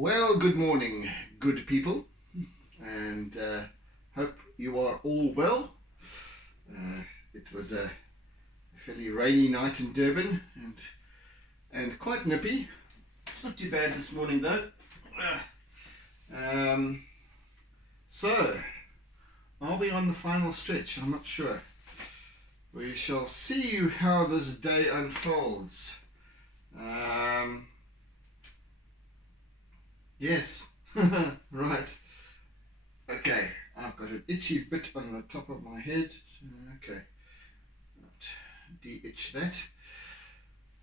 Well, good morning, good people, and hope you are all well. It was a fairly rainy night in Durban and quite nippy. It's not too bad this morning though. So, are we on the final stretch? I'm not sure. We shall see how this day unfolds. Yes, right. Okay, I've got an itchy bit on the top of my head. Okay, de-itch that.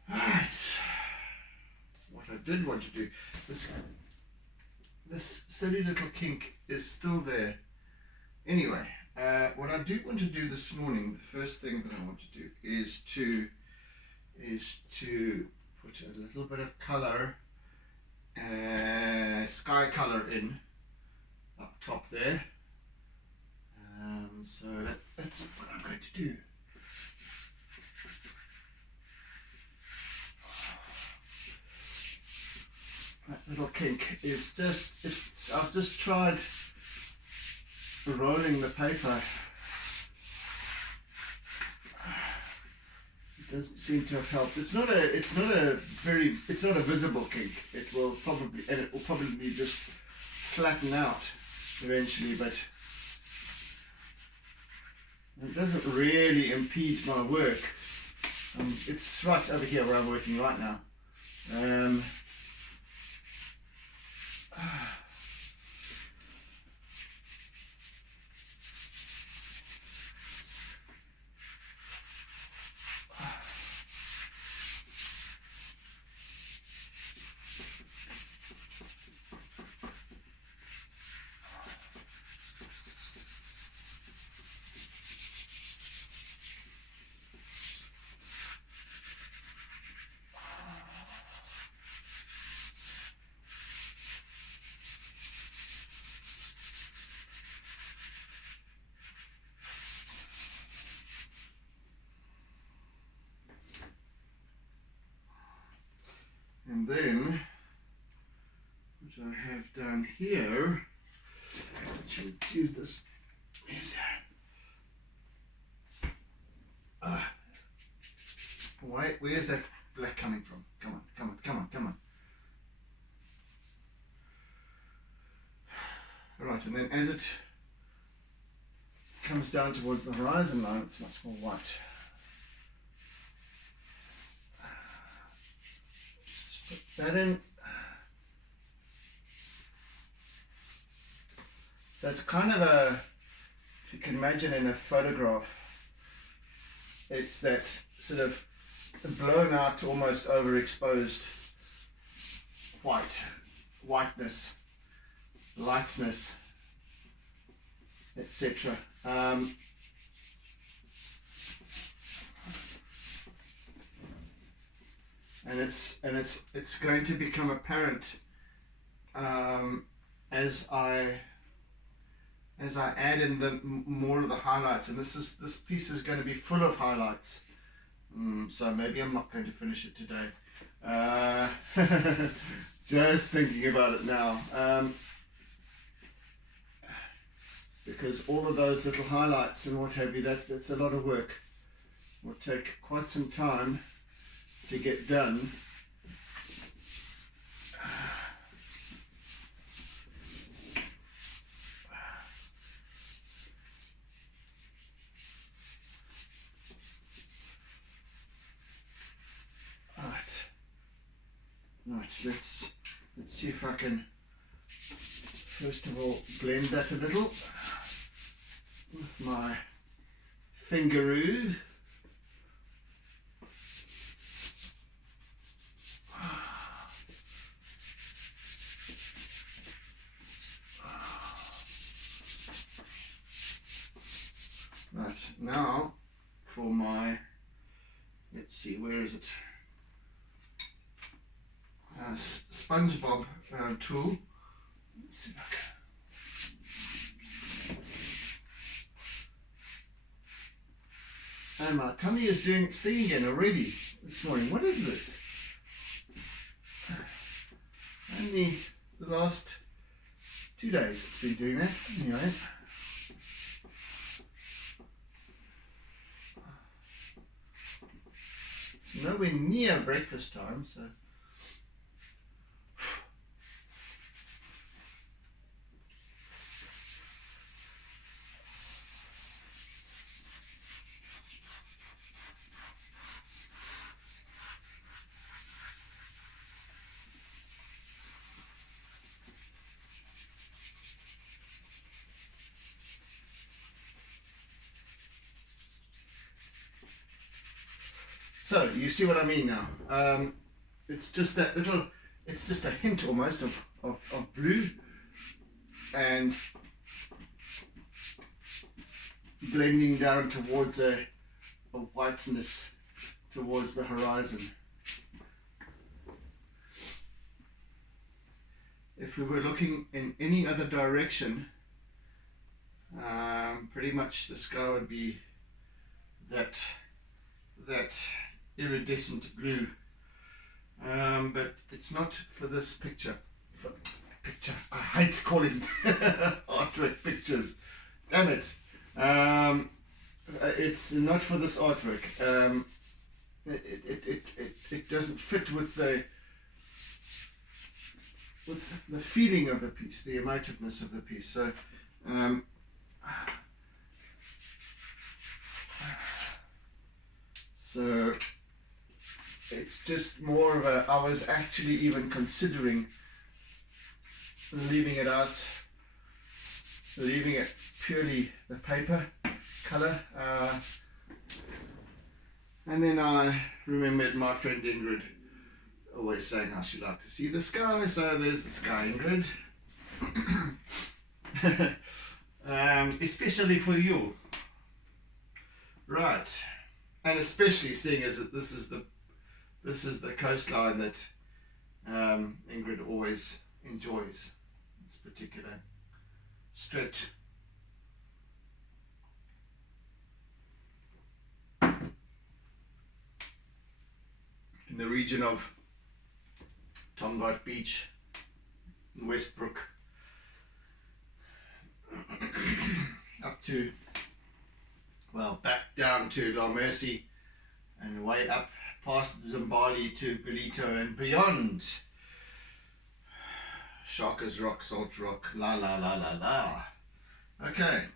Right. What I did want to do, this silly little kink is still there. Anyway, what I do want to do this morning, the first thing that I want to do is to put a little bit of color, sky color in up top there. So that's what I'm going to do. That little kink is I've just tried rolling the paper. It doesn't seem to have helped. It's not a visible kink. It will probably just flatten out eventually, but it doesn't really impede my work. It's right over here where I'm working right now. And then what I have down here, actually use this, where's that black coming from? Come on. Right, and then as it comes down towards the horizon line, it's much more white. Put that in. That's kind of if you can imagine in a photograph, it's that sort of blown out, almost overexposed whiteness, lightness, etc. And it's going to become apparent as I add in more of the highlights, and this piece is going to be full of highlights. So maybe I'm not going to finish it today. Just thinking about it now, because all of those little highlights and what have you, that's a lot of work. Will take quite some time to get done. Right, let's see if I can first of all blend that a little with my fingeroo. Right, now for my, let's see, where is it? SpongeBob tool. Let's see if I can. And my tummy is doing its thing again already this morning. What is this? Only the last 2 days it's been doing that. Anyway. It's nowhere near breakfast time, so So you see what I mean now. It's just that little, it's just a hint almost of blue and blending down towards a whiteness towards the horizon. If we were looking in any other direction, pretty much the sky would be that iridescent blue, but it's not for this picture. I hate calling artwork pictures. Damn it! It's not for this artwork. It doesn't fit with the feeling of the piece, the emotiveness of the piece. So. So it's just more of a, I was actually even considering leaving it out, leaving it purely the paper color. And then I remembered my friend Ingrid always saying how she liked to see the sky, so there's the sky, Ingrid. Especially for you. Right. And especially seeing as that this is the coastline that Ingrid always enjoys, this particular stretch. In the region of Tongaat Beach in Westbrook, up to, well, back down to La Mercy and way up past Zimbali to Ballito and beyond. Sharkers Rock, Salt Rock, la la la la la. Okay.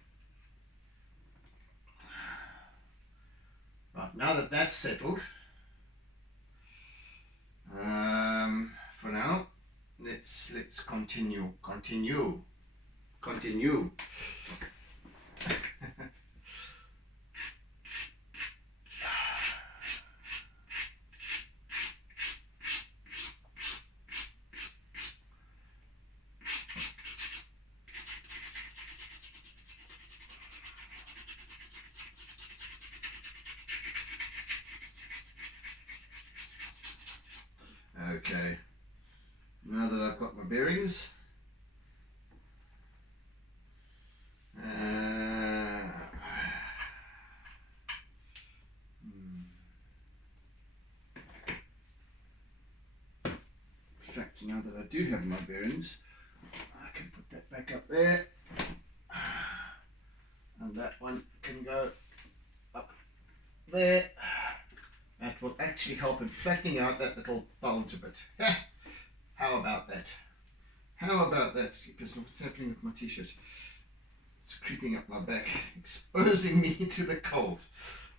Right, now that that's settled, for now, let's continue. Okay, now that I've got my bearings, in fact, now that I do have my bearings, I can put that back up there, and that one can go up there. That will actually help in flattening out that little bulge a bit. How about that? How about that? Because what's happening with my t-shirt? It's creeping up my back, exposing me to the cold.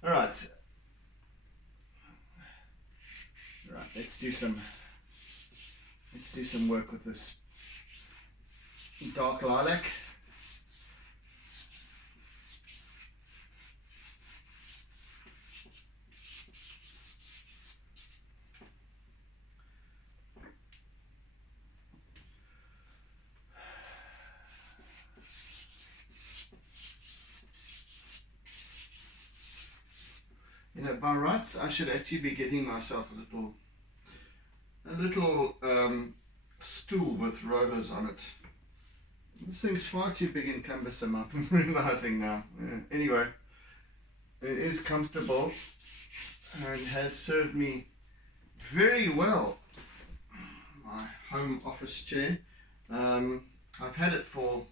All right. Right, let's do some work with this dark lilac. You know, by rights, I should actually be getting myself a little stool with rollers on it. This thing's far too big and cumbersome, I'm realizing now. Anyway, it is comfortable and has served me very well. My home office chair. I've had it for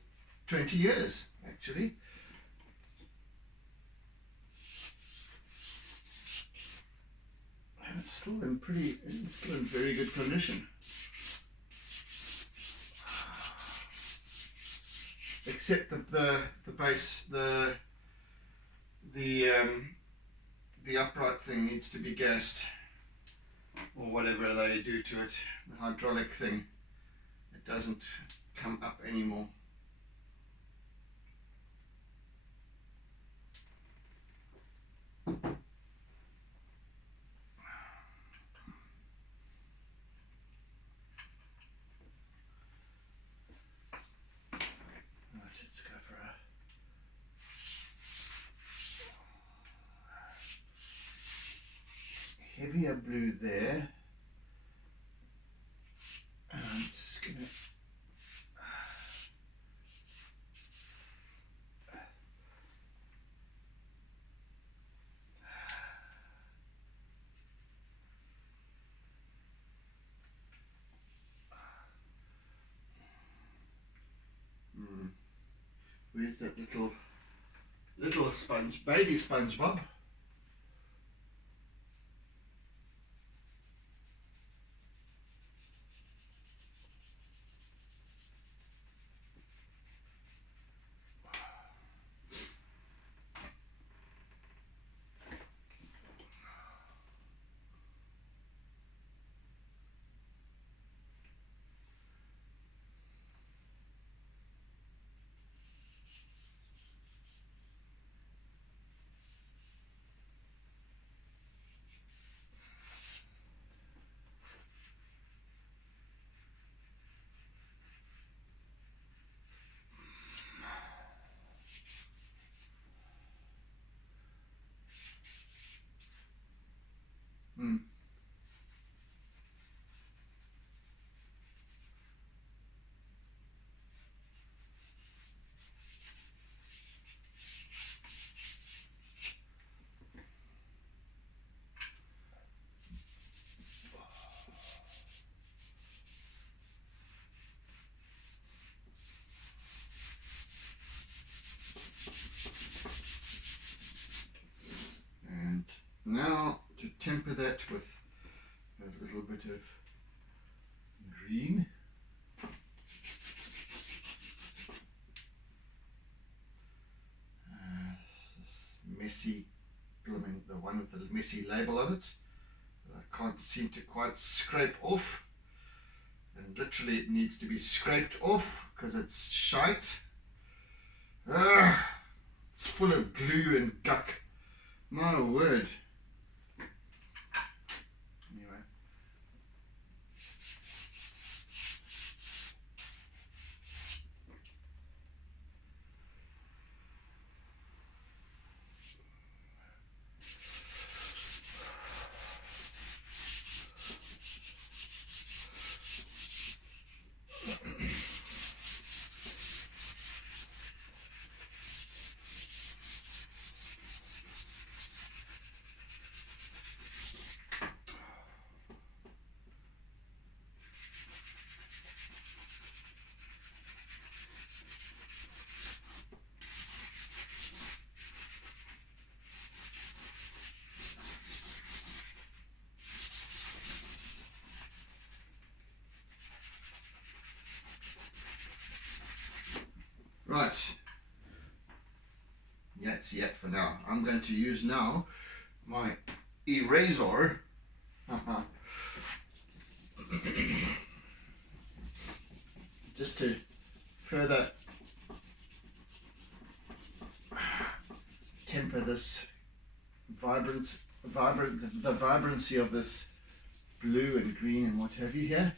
20 years actually. And it's still in very good condition. Except the base, the upright thing needs to be gassed, or whatever they do to it, the hydraulic thing. It doesn't come up anymore. Let's go for a heavier blue there. And I'm just going to where's that little sponge, baby SpongeBob? Now to temper that with a little bit of green. This messy, the one with the messy label on it, that I can't seem to quite scrape off. And literally it needs to be scraped off because it's shite. It's full of glue and guck. My word. Anyway. Right, that's it for now. I'm going to use now my eraser just to further temper this the vibrancy of this blue and green and what have you here.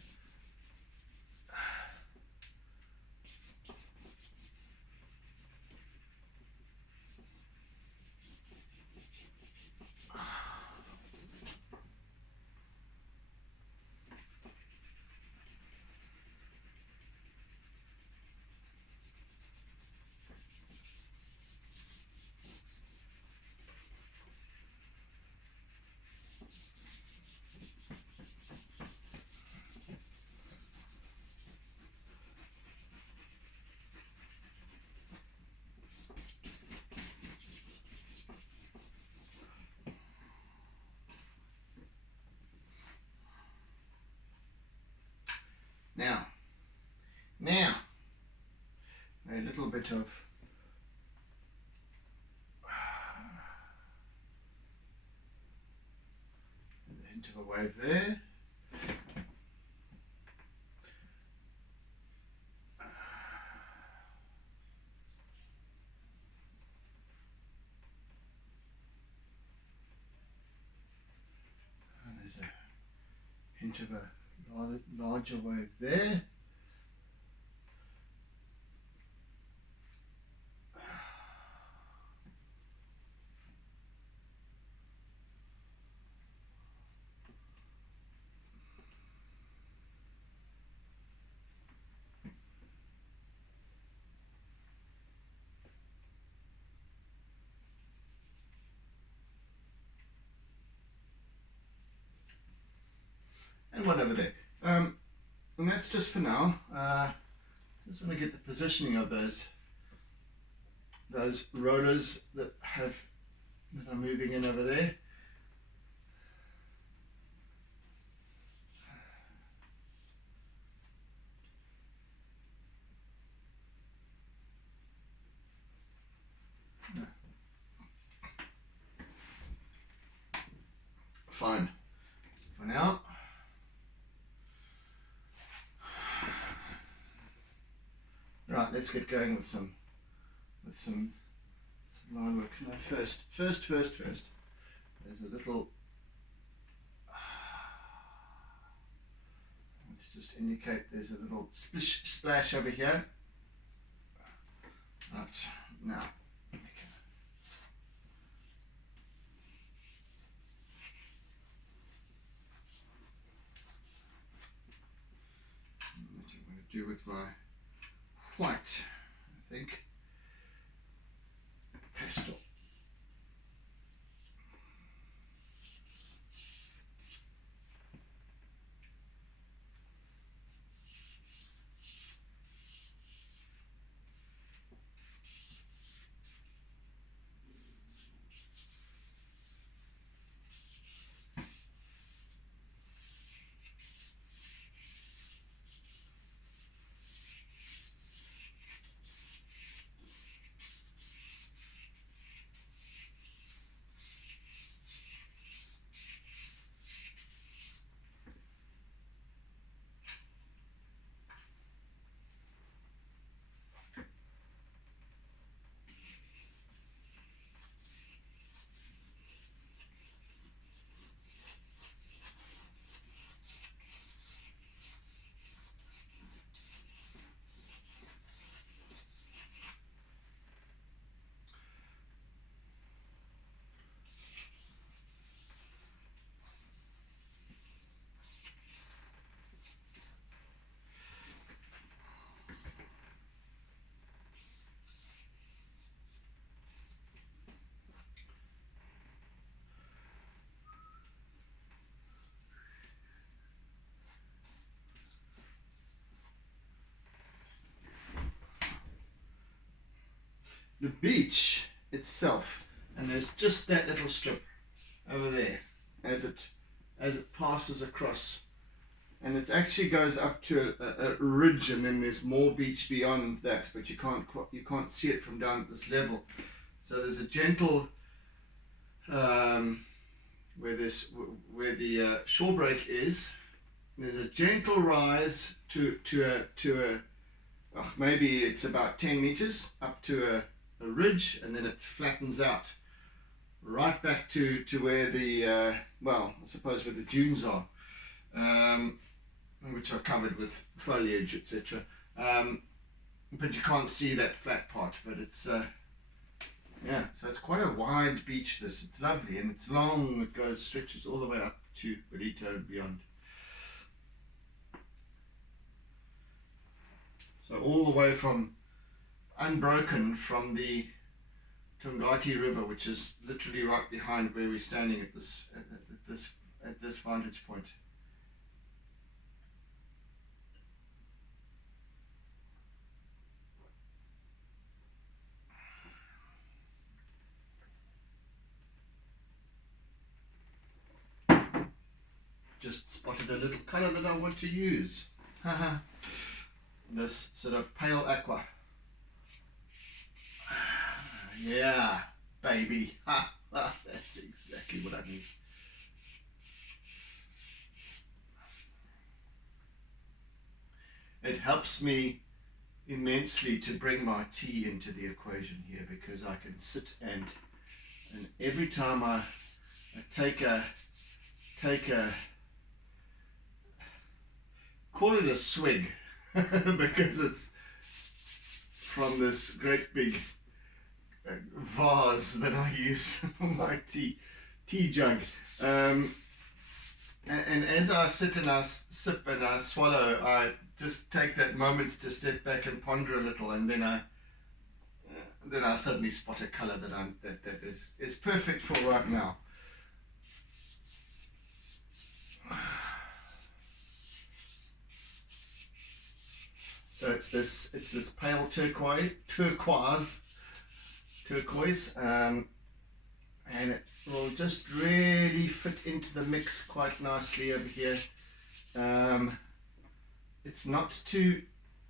Now, a little bit of a hint of a wave there. And there's a hint of a rather larger wave there. And one over there. And that's just for now. Just want to get the positioning of those rollers that are moving in over there. Fine for now. Right, let's get going with some line work. No, first. There's a little. I want to just indicate there's a little splash over here. Right now. What I'm going to do with my white, I think, pastel. The beach itself, and there's just that little strip over there as it passes across, and it actually goes up to a ridge, and then there's more beach beyond that, but you can't see it from down at this level. So there's a gentle where the shore break is. There's a gentle rise to maybe it's about 10 meters up to a ridge, and then it flattens out right back to where the I suppose where the dunes are, which are covered with foliage, etc. But you can't see that flat part, but it's so it's quite a wide beach. It's lovely, and it's long. It stretches all the way up to Ballito and beyond. So all the way from unbroken from the Tongaat River, which is literally right behind where we're standing at this vantage point. Just spotted a little colour that I want to use. this sort of pale aqua. Yeah, baby. That's exactly what I need. It helps me immensely to bring my tea into the equation here, because I can sit and every time I take a call it a swig because it's from this great big vase that I use for my tea jug, and as I sit and I sip and I swallow, I just take that moment to step back and ponder a little, and then I suddenly spot a colour that is perfect for right now. So it's this pale turquoise, and it will just really fit into the mix quite nicely over here. It's not too,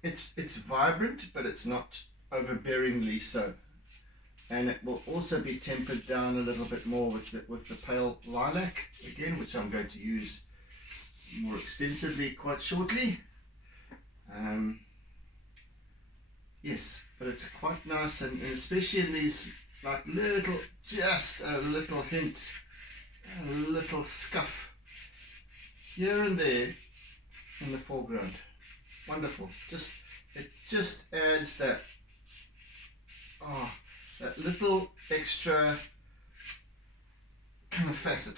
it's vibrant, but it's not overbearingly so. And it will also be tempered down a little bit more with the pale lilac again, which I'm going to use more extensively quite shortly. Yes, but it's quite nice, and especially in these like just a little hint, a little scuff here and there in the foreground. Wonderful. It just adds that that little extra kind of facet.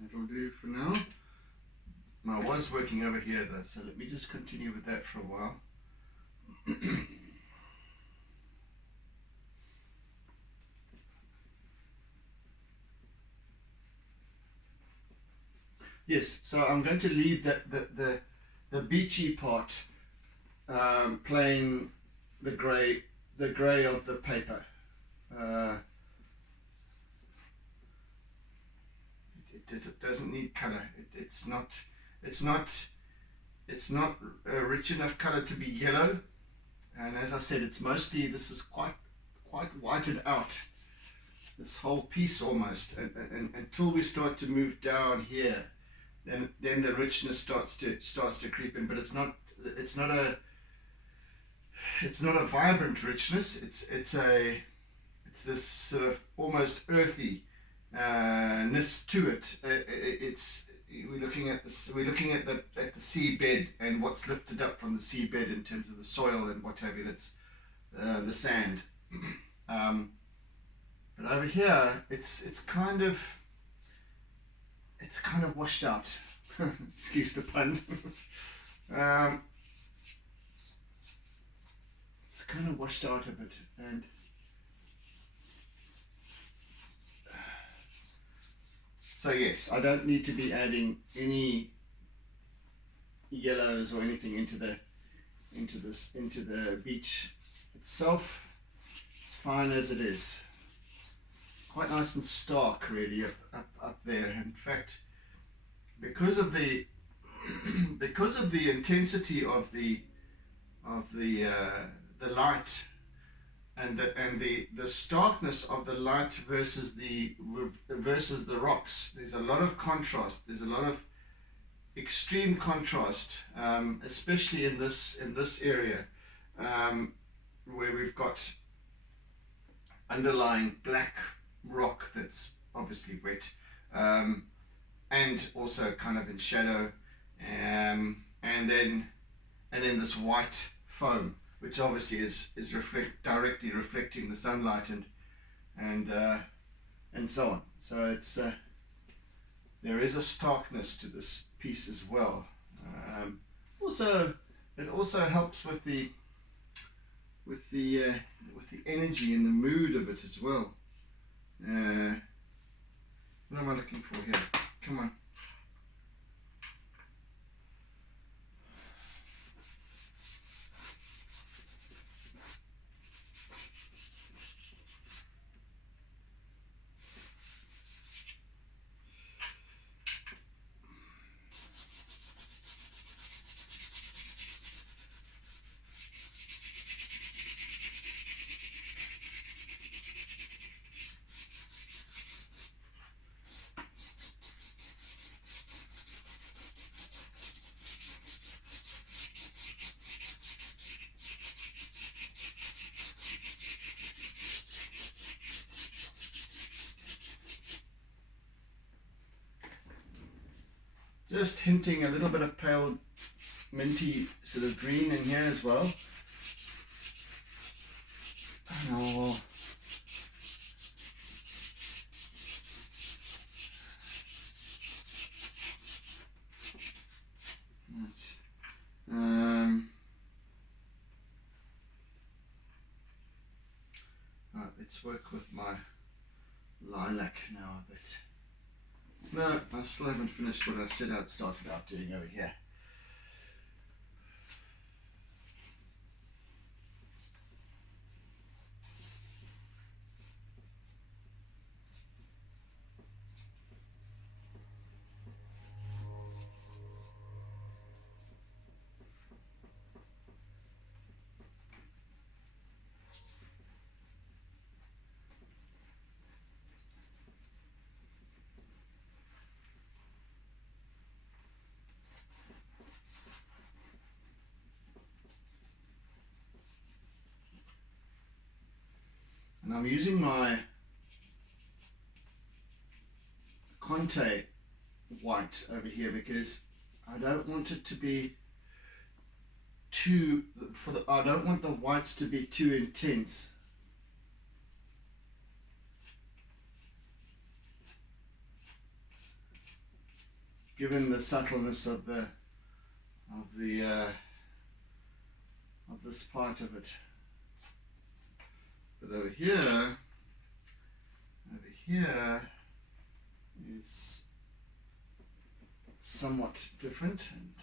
That'll do for now. I was working over here though, so let me just continue with that for a while. Yes, so I'm going to leave the beachy part playing the grey of the paper. It doesn't need color. It's not rich enough color to be yellow, and as I said, it's mostly, this is quite whited out, this whole piece almost, and until we start to move down here, then the richness starts to creep in. But it's not a vibrant richness. It's this sort of almost earthy ness to it. We're looking at the seabed and what's lifted up from the seabed in terms of the soil and what have you. That's the sand. But over here, it's kind of washed out. Excuse the pun. It's kind of washed out a bit, and so yes, I don't need to be adding any yellows or anything into the beach itself. It's fine as it is. Quite nice and stark, really, up there. In fact, because of the intensity of the light and the starkness of the light versus the rocks, there's a lot of contrast. There's a lot of extreme contrast, especially in this area, where we've got underlying black rock that's obviously wet, and also kind of in shadow, and then this white foam, which obviously is directly reflecting the sunlight and so on. So it's there is a starkness to this piece as well. It also helps with the energy and the mood of it as well. What am I looking for here? Come on. Just hinting a little bit of pale minty sort of green in here as well. Oh. Right, let's work with my lilac now a bit. No, I still haven't finished what I started out doing over here. And I'm using my Conte white over here because I don't want it to be too, I don't want the whites to be too intense. Given the subtleness of this part of it. But over here is somewhat different, and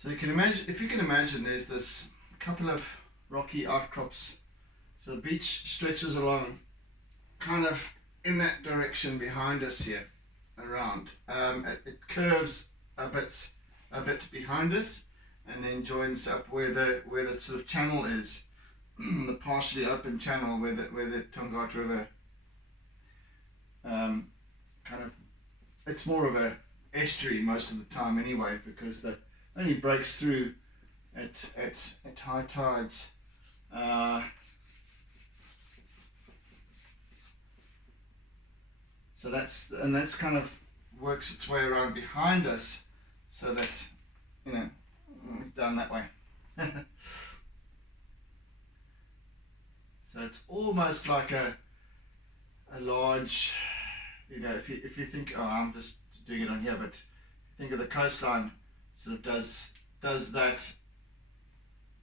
so you can imagine, if you can imagine, there's this couple of rocky outcrops. So the beach stretches along kind of in that direction behind us here, around. It curves a bit behind us, and then joins up where the sort of channel is, the partially open channel where the Tongaat River kind of, it's more of a estuary most of the time anyway, because the only breaks through at high tides. So that's kind of works its way around behind us, so that, you know, down that way. So it's almost like a large, you know, if you think, oh, I'm just doing it on here, but think of the coastline, sort of does that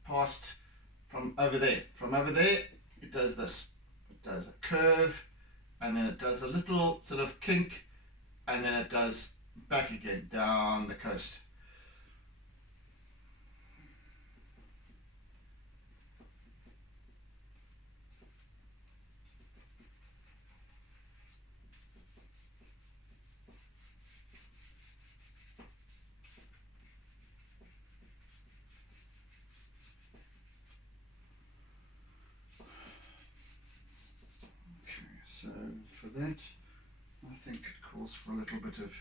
past from over there. From over there, it does this. It does a curve, and then it does a little sort of kink, and then it does back again down the coast. So for that, I think it calls for a little bit of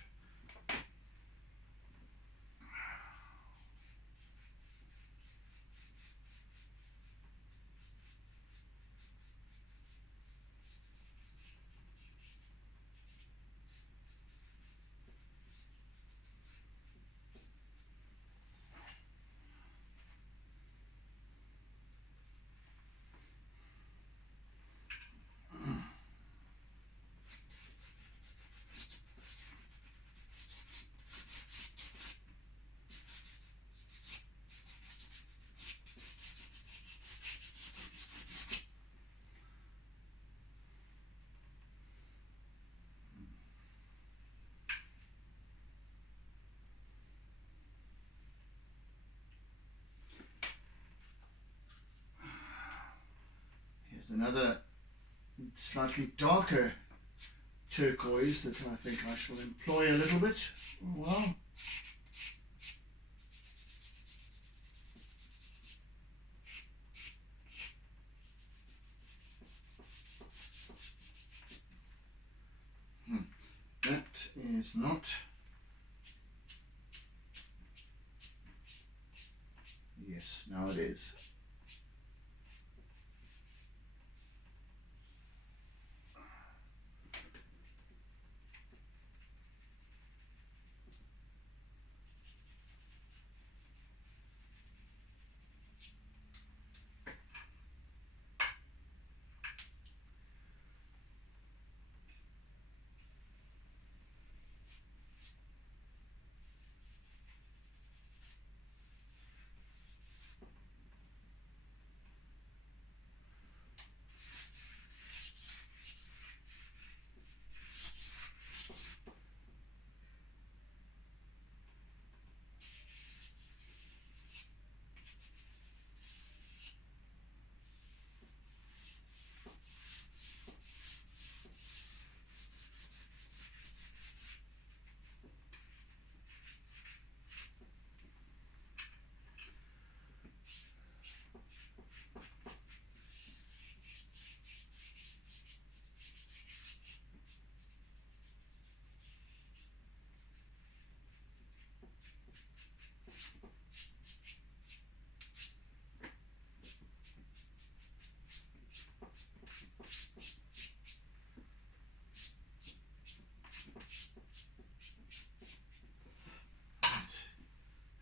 There's another slightly darker turquoise that I think I shall employ a little bit. Well, that is not. Yes, now it is.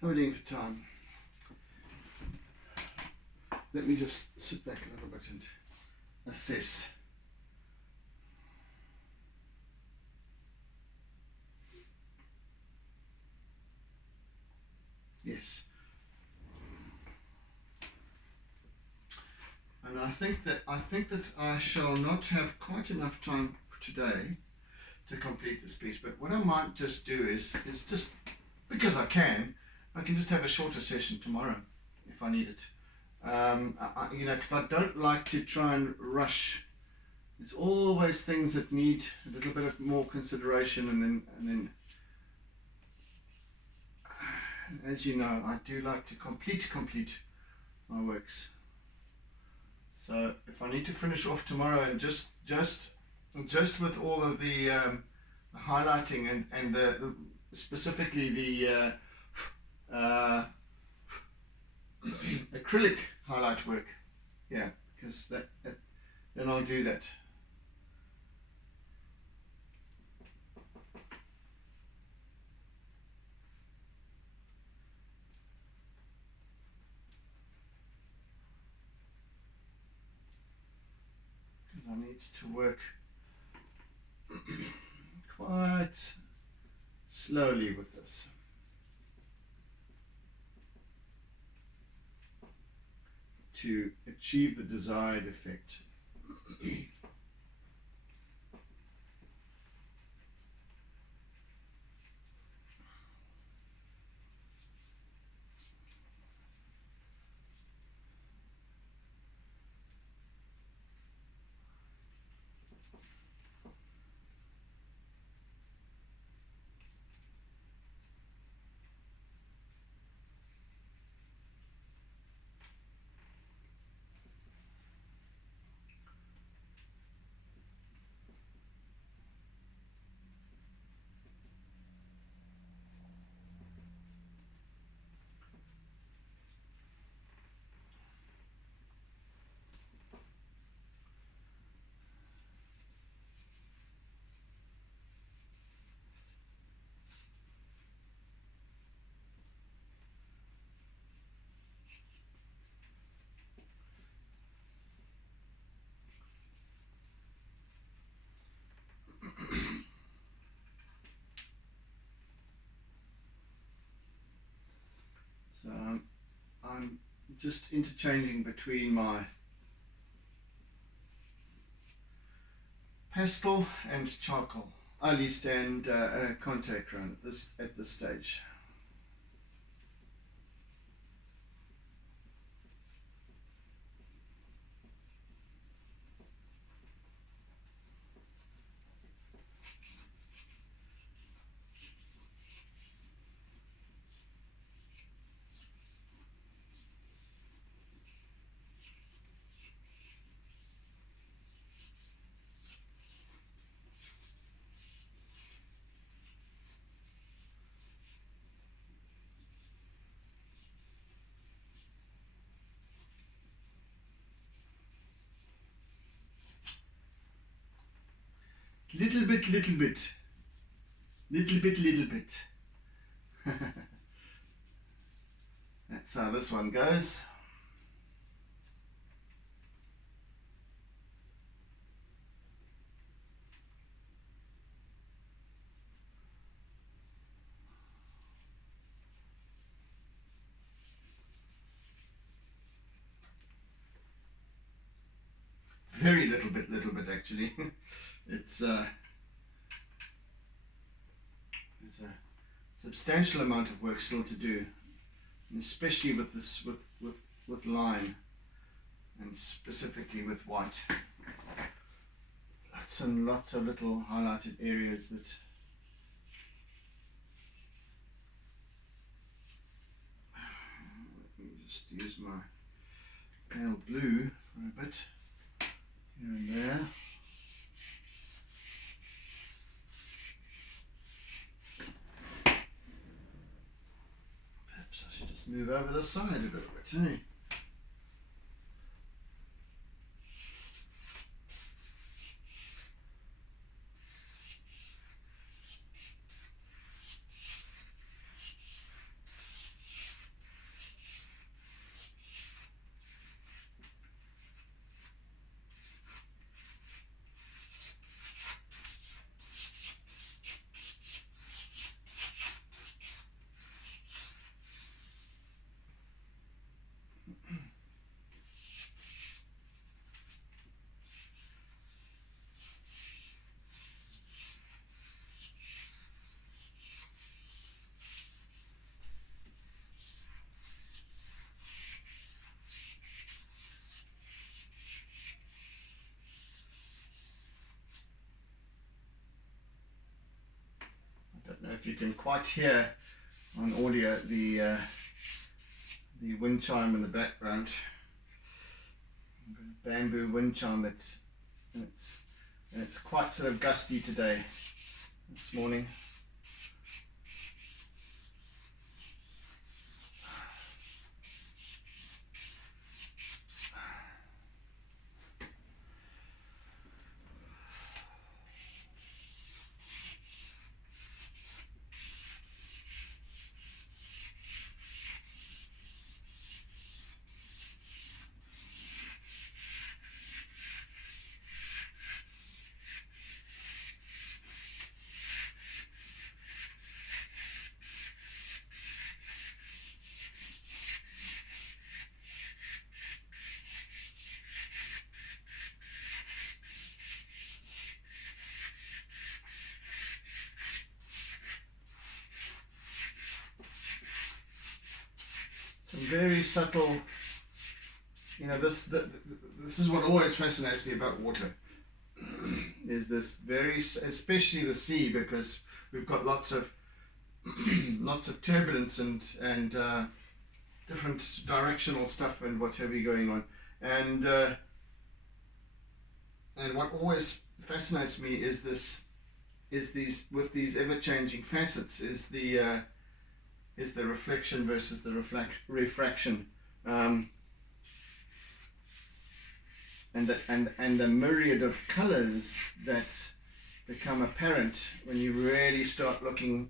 How are we doing for time? Let me just sit back a little bit and assess. Yes. And I think that I shall not have quite enough time for today to complete this piece. But what I might just do is just because I can just have a shorter session tomorrow if I need it. You know, because I don't like to try and rush. There's always things that need a little bit of more consideration, and then as you know, I do like to complete my works. So if I need to finish off tomorrow and just with all of the highlighting and the specifically the acrylic highlight work, yeah, because that then I'll do that. Because I need to work quite slowly with this. To achieve the desired effect. So I'm just interchanging between my pastel and charcoal, at least, and contact run at this stage. little bit, little bit. Little bit, little bit. That's how this one goes. Very little bit actually. It's there's a substantial amount of work still to do, and especially with this with line, and specifically with white. Lots and lots of little highlighted areas that let me just use my pale blue for a bit here and there. Perhaps I should just move over the side a little bit, eh? If you can quite hear on audio the wind chime in the background, bamboo wind chime. It's quite sort of gusty today, this morning. Some very subtle, this is what always fascinates me about water, is this very, especially the sea, because we've got lots of turbulence and different directional stuff and what have you going on, and what always fascinates me is these ever-changing facets, is the reflection versus the refraction, and the myriad of colors that become apparent when you really start looking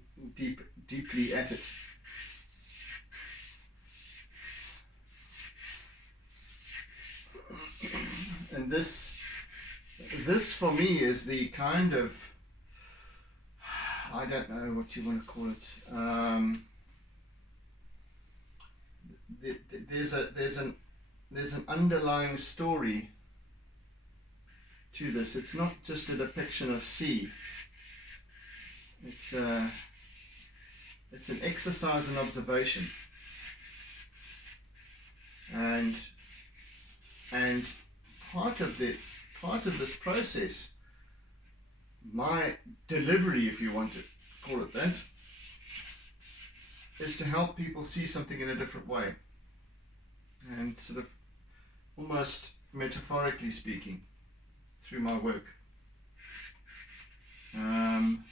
deeply at it. And this for me is the kind of, I don't know what you want to call it. There's an underlying story to this. It's not just a depiction of sea. It's an exercise in observation, and part of this process, my delivery, if you want to call it that, is to help people see something in a different way, and sort of almost metaphorically speaking, through my work. And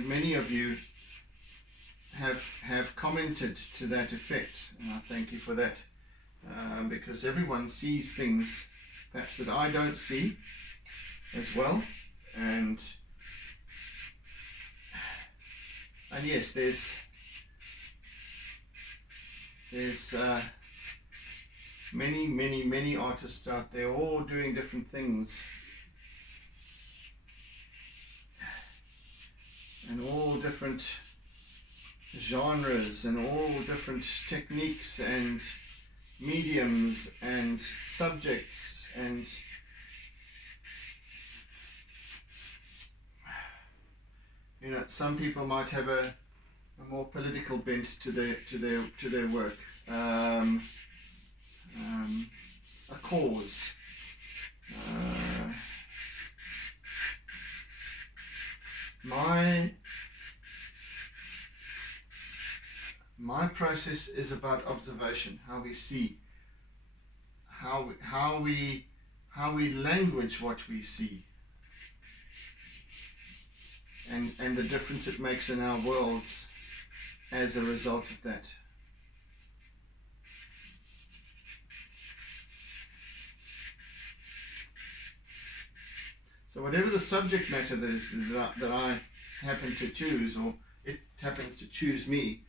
many of you have commented to that effect, and I thank you for that, because everyone sees things perhaps that I don't see as well, and And yes, there's many artists out there, all doing different things, and all different genres, and all different techniques and mediums and subjects, and some people might have a more political bent to their work, a cause. My process is about observation, how we see, how we language what we see, and the difference it makes in our worlds as a result of that. So whatever the subject matter that I happen to choose, or it happens to choose me,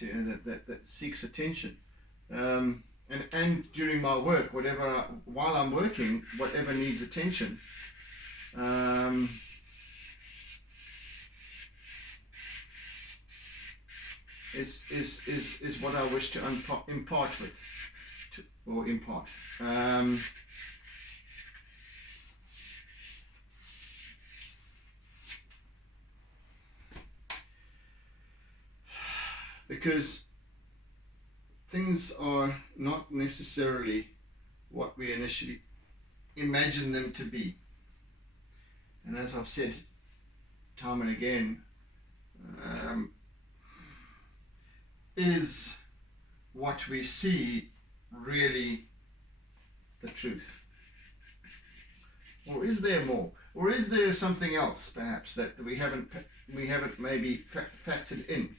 that seeks attention, and during my work, while I'm working, whatever needs attention, is what I wish to impart. Because things are not necessarily what we initially imagine them to be. And as I've said time and again, is what we see really the truth? Or is there more? Or is there something else perhaps that we haven't maybe factored in?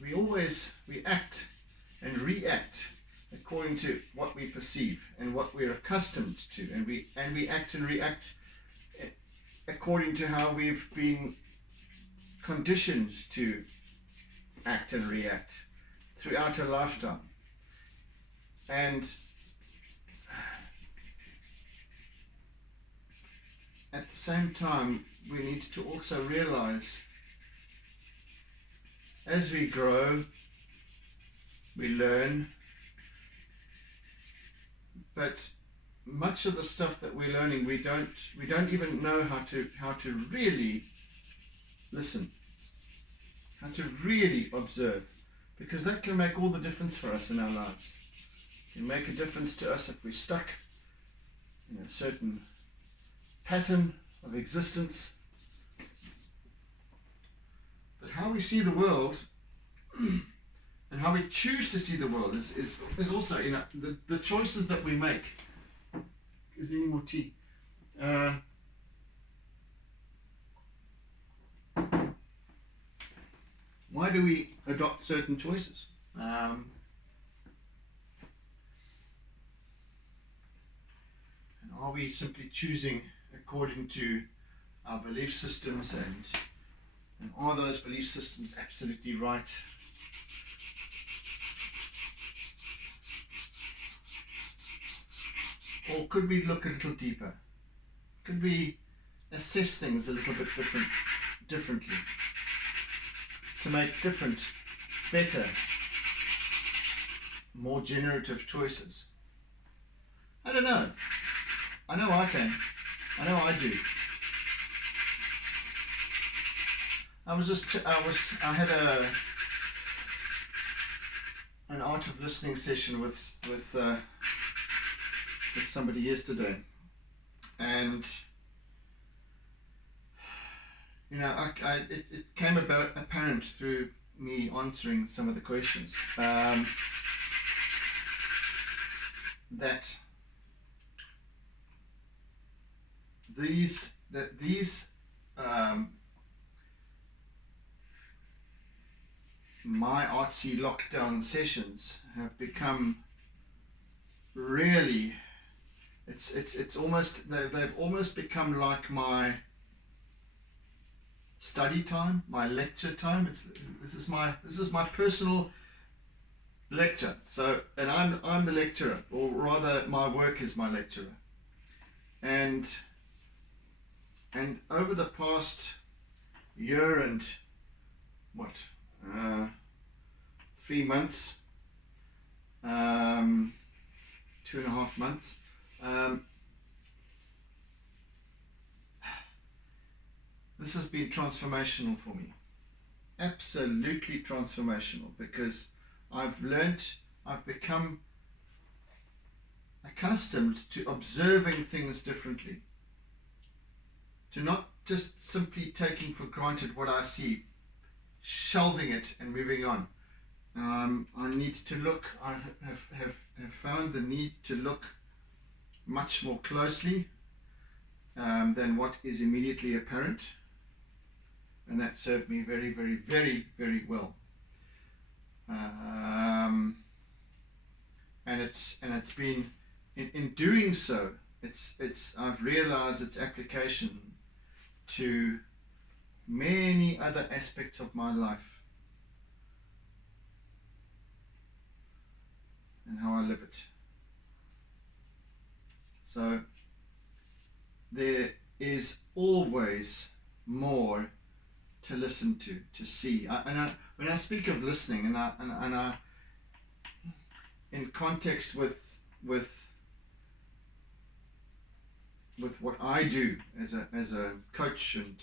We act and react according to what we perceive and what we're accustomed to, and we act and react according to how we've been conditioned to act and react throughout a lifetime. And at the same time, we need to also realize, as we grow, we learn, but much of the stuff that we're learning, we don't even know how to really listen, how to really observe, because that can make all the difference for us in our lives. It can make a difference to us if we're stuck in a certain pattern of existence. But how we see the world and how we choose to see the world is also, the choices that we make. Is there any more tea? Why do we adopt certain choices? And are we simply choosing according to our belief systems, and are those belief systems absolutely right? Or could we look a little deeper? Could we assess things a little bit differently to make different, better, more generative choices? I don't know. I know I can. I know I do. I had an art of listening session with somebody yesterday, and it came apparent through me answering some of the questions that these My Artsy Lockdown sessions have become really, it's almost, they've almost become like my study time, my lecture time. This is my personal lecture. So, and I'm the lecturer, or rather, my work is my lecturer. And over the past year and 3 months, 2.5 months, this has been transformational for me. Absolutely transformational, because I've become accustomed to observing things differently, to not just simply taking for granted what I see, shelving it and moving on. I need to look. I have found the need to look much more closely than what is immediately apparent, and that served me very, very, very, very well. And it's been in doing so, I've realized its application to many other aspects of my life and how I live it. So there is always more to listen to see. When I speak of listening, and I in context with what I do as a coach and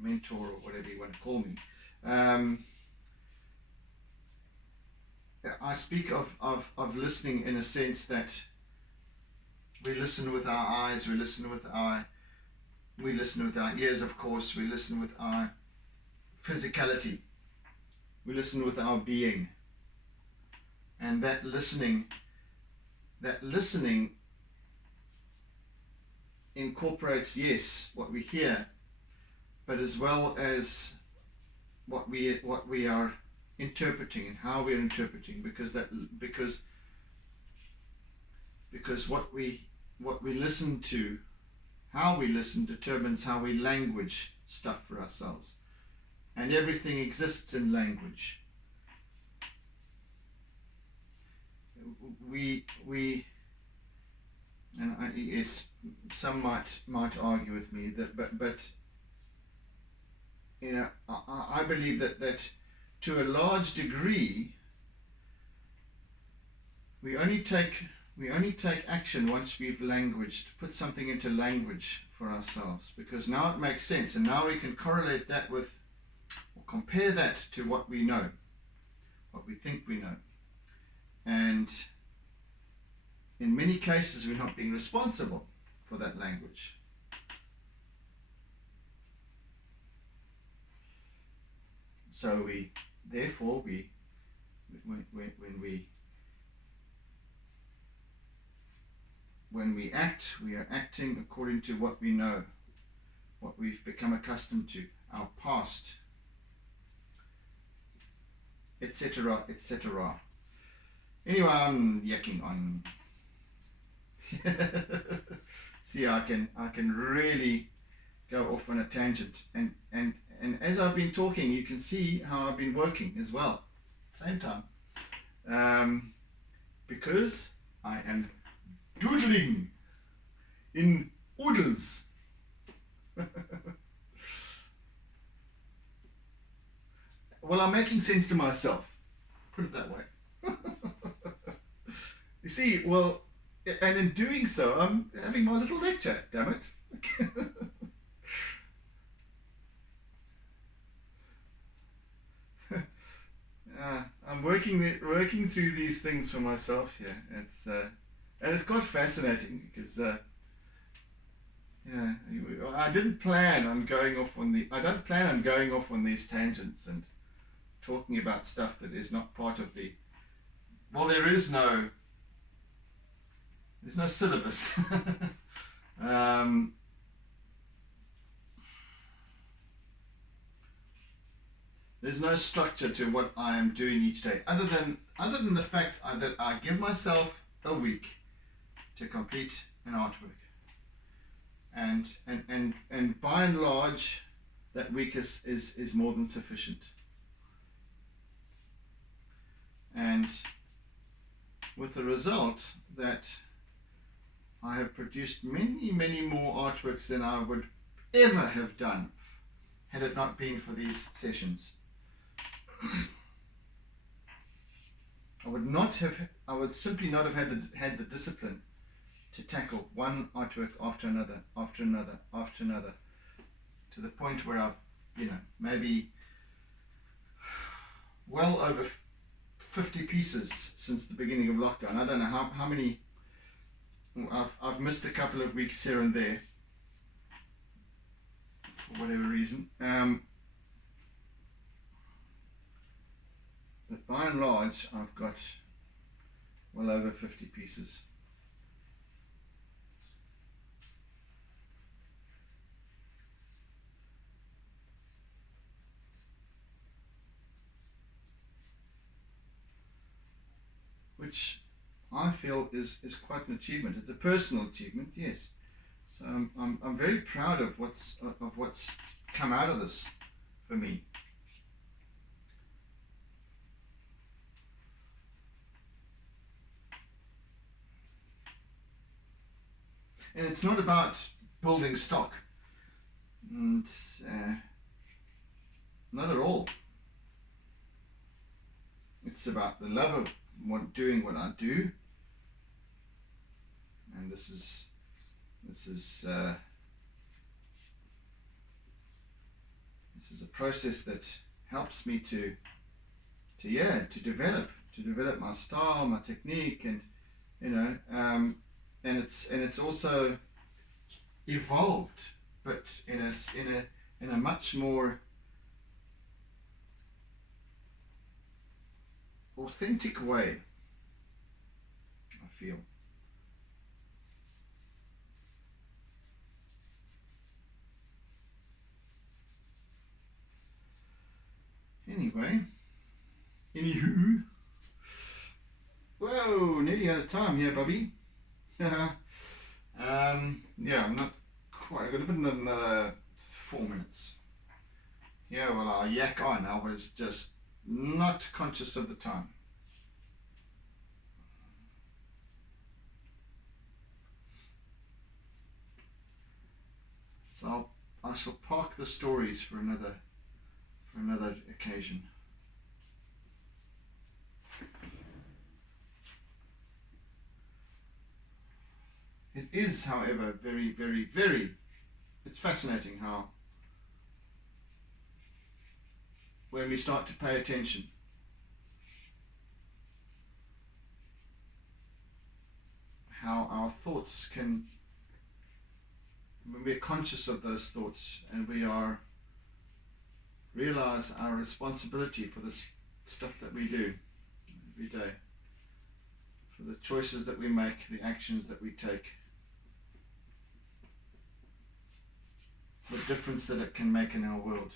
mentor, or whatever you want to call me, I speak of listening in a sense that we listen with our eyes, we listen with our ears, of course, we listen with our physicality, we listen with our being. And that listening incorporates, yes, what we hear, but as well as what we are interpreting and how we're interpreting, because what we listen to, how we listen, determines how we language stuff for ourselves, and everything exists in language. Yes, some might argue with me that, but you know, I believe that to a large degree we only take action once we've put something into language for ourselves, because now it makes sense, and now we can correlate that with, or compare that to what we know, what we think we know. And in many cases, we're not being responsible for that language. So when we act, we are acting according to what we know, what we've become accustomed to, our past, etc., etc. Anyway, I'm yakking on. See, I can really go off on a tangent, and as I've been talking, you can see how I've been working as well, same time, because I am doodling in oodles. Well, I'm making sense to myself, put it that way. You see, well, and in doing so, I'm having my little lecture, damn it. I'm working through these things for myself here. And it's quite fascinating, because I don't plan on going off on these tangents and talking about stuff that is not part of the. Well, there's no syllabus. There's no structure to what I am doing each day, other than the fact that I give myself a week to complete an artwork, and by and large, that week is more than sufficient. And with the result that I have produced many more artworks than I would ever have done had it not been for these sessions. I would simply not have had the discipline to tackle one artwork after another, to the point where I've, maybe well over 50 pieces since the beginning of lockdown. I don't know how many. I've missed a couple of weeks here and there for whatever reason. But by and large, I've got well over 50 pieces. Which I feel is quite an achievement. It's a personal achievement, yes. So I'm very proud of what's come out of this for me. And it's not about building stock. And, not at all. It's about the love of doing what I do, and this is a process that helps me to develop my style, my technique, and and it's also evolved, but in a much more authentic way, I feel. Anywho, whoa, nearly out of time here, Bubby. Yeah, I'm not quite. I've got a bit another 4 minutes. Yeah, well, I'll yak on. I was just not conscious of the time. So I shall park the stories for another occasion. It is, however, very, very, very, it's fascinating how when we start to pay attention, how our thoughts can, when we're conscious of those thoughts and we realize our responsibility for this stuff that we do every day, for the choices that we make, the actions that we take, the difference that it can make in our world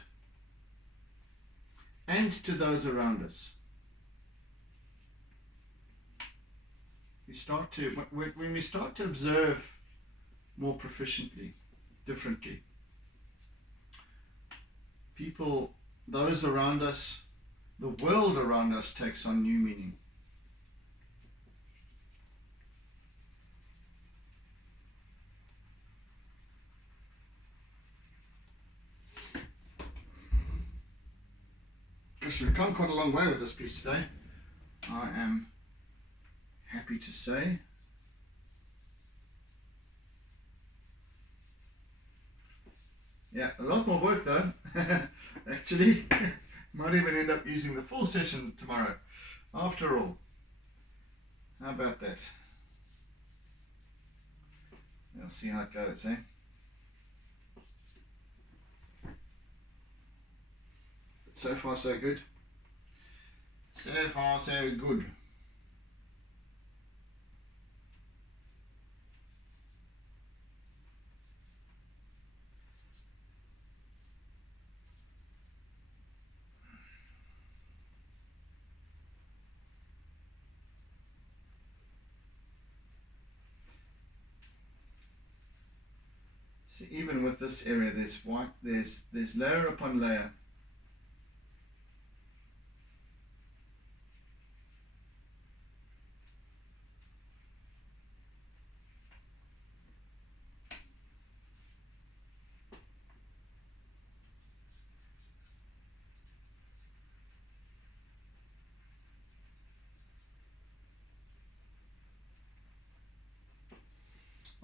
and to those around us. When we start to observe more proficiently, differently, people, those around us, the world around us takes on new meaning. Gosh, we've come quite a long way with this piece today, I am happy to say. Yeah, a lot more work though. Actually, might even end up using the full session tomorrow. After all, how about that? We'll see how it goes, eh? But so far so good. So far so good. So even with this area, there's white, there's layer upon layer.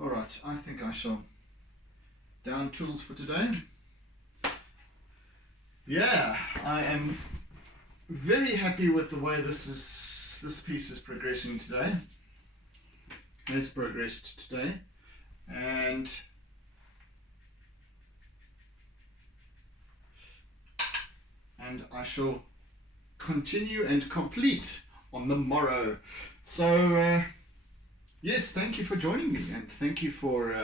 All right, I think I shall down tools for today. Yeah, I am very happy with the way this piece is progressing today. Has progressed today, and I shall continue and complete on the morrow. So yes, thank you for joining me, and thank you for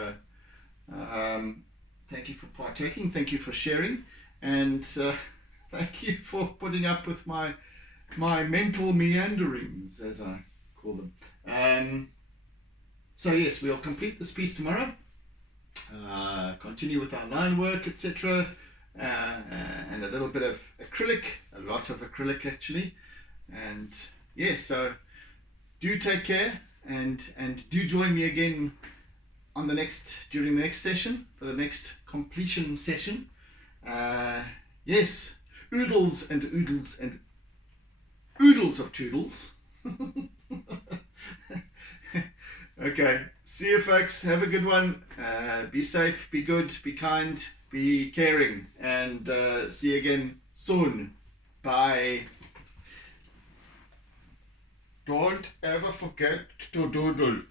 partaking, thank you for sharing, and thank you for putting up with my mental meanderings, as I call them. So yes, we'll complete this piece tomorrow, continue with our line work, etc., and a little bit of acrylic, a lot of acrylic actually, and yes, so do take care, and do join me again on during the next session, for the next completion session. Yes, oodles and oodles and oodles of toodles. Okay, see you folks, have a good one, be safe, be good, be kind, be caring, and see you again soon. Bye. Don't ever forget to doodle.